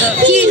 Tien.